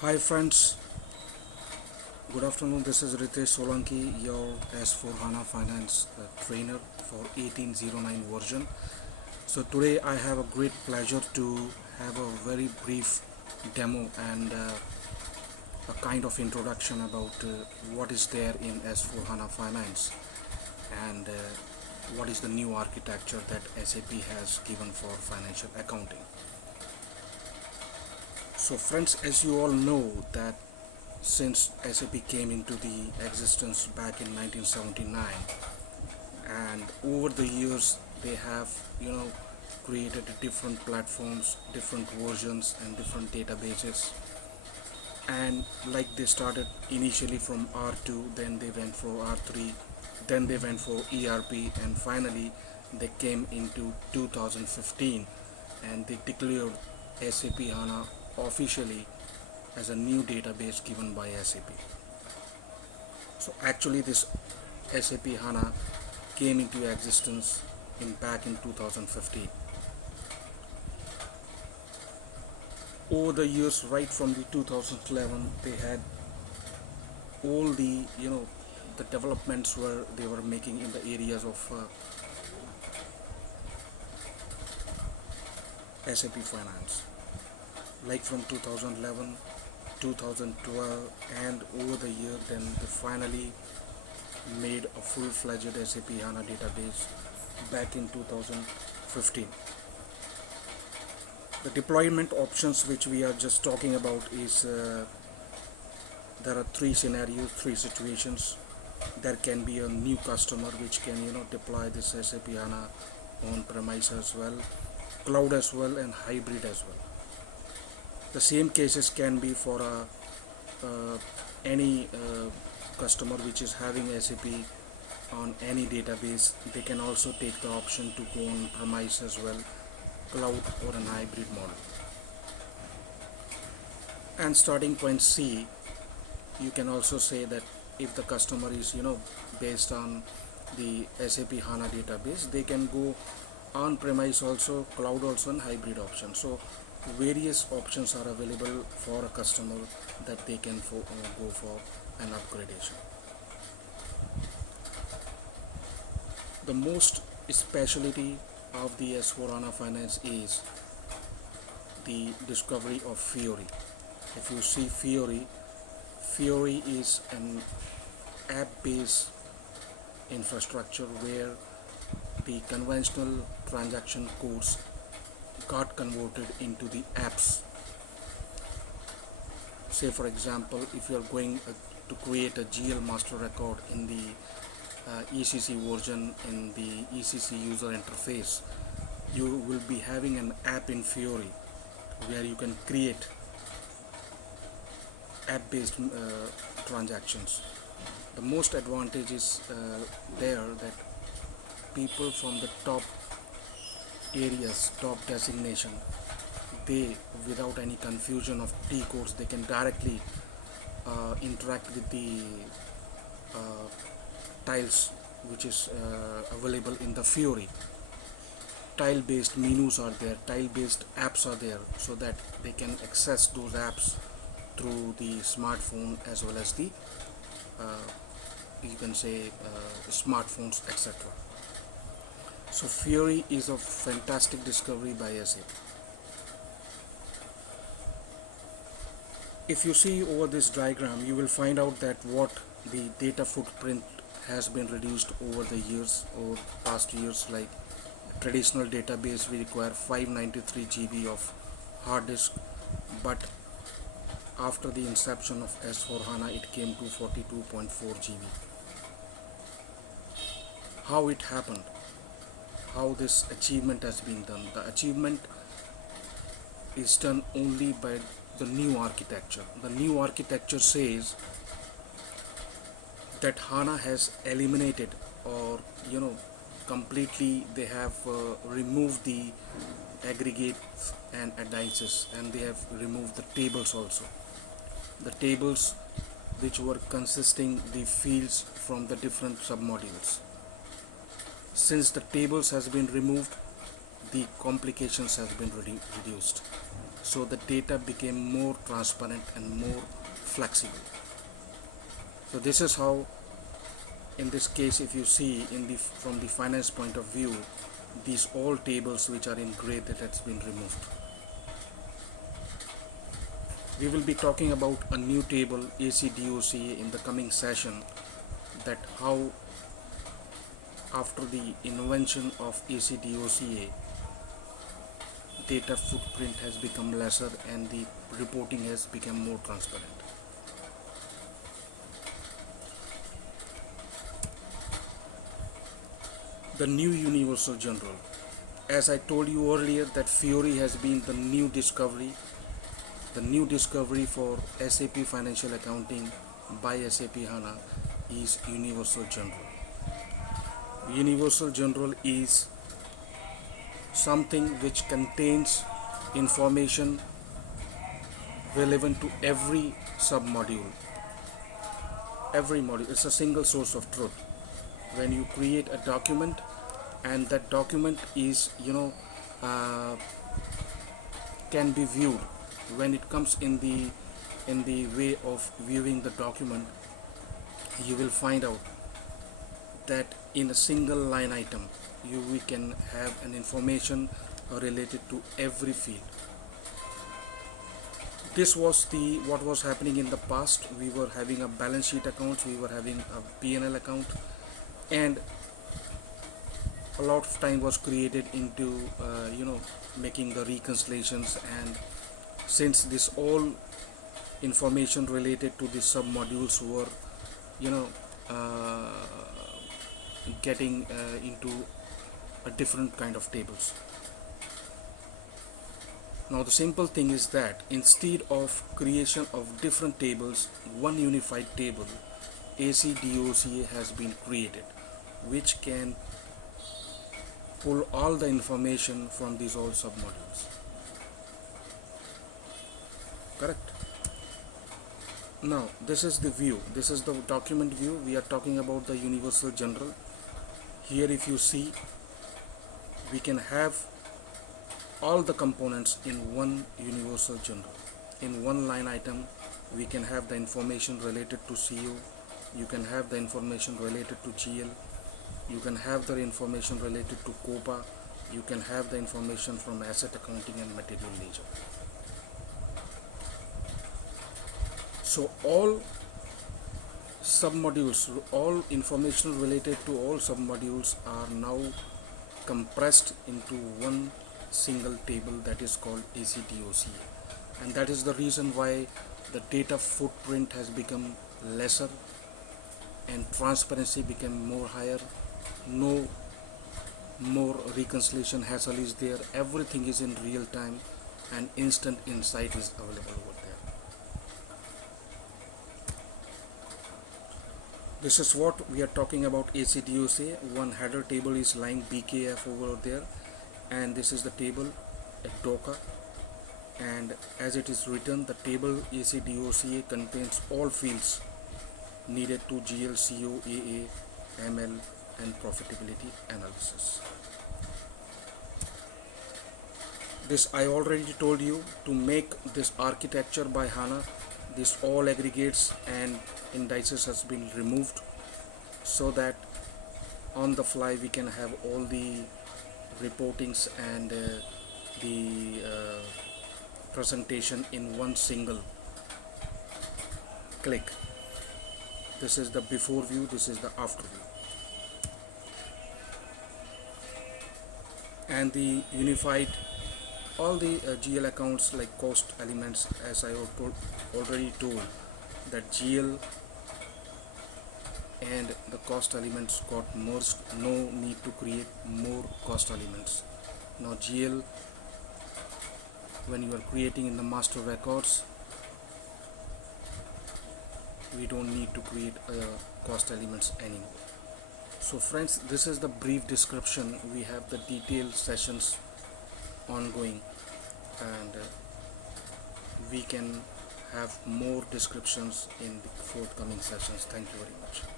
Hi friends, good afternoon. This is Ritesh Solanki, your S4 Hana Finance trainer for 1809 version. So today I have a great pleasure to have a very brief demo and a kind of introduction about what is there in S4 Hana Finance and what is the new architecture that SAP has given for financial accounting. So friends, as you all know that since SAP came into the existence back in 1979, and over the years they have created different platforms, different versions and different databases. And like they started initially from R2, then they went for R3, then they went for ERP, and finally they came into 2015 and they declared SAP HANA officially as a new database given by SAP. So actually this SAP HANA came into existence in back in 2015. Over the years, right from the 2011, they had all the the developments where they were making in the areas of SAP Finance, like from 2011, 2012, and over the year, then they finally made a full-fledged SAP HANA database back in 2015. The deployment options which we are just talking about is there are three scenarios, three situations. There can be a new customer which can deploy this SAP HANA on premise as well, cloud as well, and hybrid as well. The same cases can be for any customer which is having SAP on any database. They can also take the option to go on premise as well, cloud or an hybrid model. And starting point C, you can also say that if the customer is based on the SAP HANA database, they can go on premise also, cloud also, and hybrid option. So various options are available for a customer that they can go for an upgradation. The most specialty of the S4 HANA Finance is the discovery of Fiori. If you see Fiori is an app-based infrastructure where the conventional transaction codes got converted into the apps. Say for example, if you are going to create a GL master record in the ECC version, in the ECC user interface, you will be having an app in Fiori where you can create app-based transactions. The most advantage is there that people from the top areas, top designation, they without any confusion of T codes, they can directly interact with the uh, tiles which is available in the Fiori. Tile based menus are there, tile based apps are there, so that they can access those apps through the smartphone as well as the uh, you can say smartphones, etc. So Fiori is a fantastic discovery by SAP. If you see over this diagram, you will find out that what the data footprint has been reduced over the years, over past years. Like traditional database, we require 593 GB of hard disk, but after the inception of S4 HANA, it came to 42.4 GB. How it happened? How this achievement has been done? The achievement is done only by the new architecture. The new architecture says that HANA has eliminated, or completely they have removed the aggregates and indices, and they have removed the tables also. The tables which were consisting the fields from the different submodules. Since the tables has been removed, the complications has been reduced. so the data became more transparent and more flexible. So this is how, in this case, if you see from the finance point of view, these all tables which are in gray, that has been removed. We will be talking about a new table, ACDOCA, in the coming session, that how after the invention of ACDOCA, data footprint has become lesser and the reporting has become more transparent. The new universal general. As I told you earlier, that Fiori has been the new discovery. The new discovery for SAP Financial Accounting by SAP Hana is Universal General. Universal General is something which contains information relevant to every submodule. Every module, it's a single source of truth. When you create a document, and that document is, can be viewed, when it comes in the way of viewing the document, you will find out that in a single line item we can have an information related to every field. This was what was happening in the past. We were having a balance sheet account, we were having a P&L account, and a lot of time was created into making the reconciliations. And since this all information related to the submodules were uh, getting into a different kind of tables. Now the simple thing is that instead of creation of different tables, one unified table, ACDOCA, has been created, which can pull all the information from these all submodules. Correct? Now this is the view, this is the document view. We are talking about the universal general. Here if you see, we can have all the components in one universal general. In one line item we can have the information related to CO, you can have the information related to GL, you can have the information related to COPA, you can have the information from asset accounting and material ledger. So all submodules, all information related to all submodules are now compressed into one single table, that is called ACDOCA. And that is the reason why the data footprint has become lesser and transparency became more higher. No more reconciliation hassle is there. Everything is in real time and instant insight is available over there. This is what we are talking about ACDOCA. One header table is lying BKF over there, and this is the table at DOCA. And as it is written, the table ACDOCA contains all fields needed to GL, CO, AA, ML and profitability analysis. This I already told you. To make this architecture by Hana, this all aggregates and indices has been removed, so that on the fly we can have all the reportings and the presentation in one single click. This is the before view, this is the after view. And the unified all the GL accounts like cost elements, as I already told, that GL and the cost elements got merged. No need to create more cost elements. Now GL, when you are creating in the master records, we don't need to create cost elements anymore. So friends, this is the brief description. We have the detailed sessions ongoing, and we can have more descriptions in the forthcoming sessions. Thank you very much.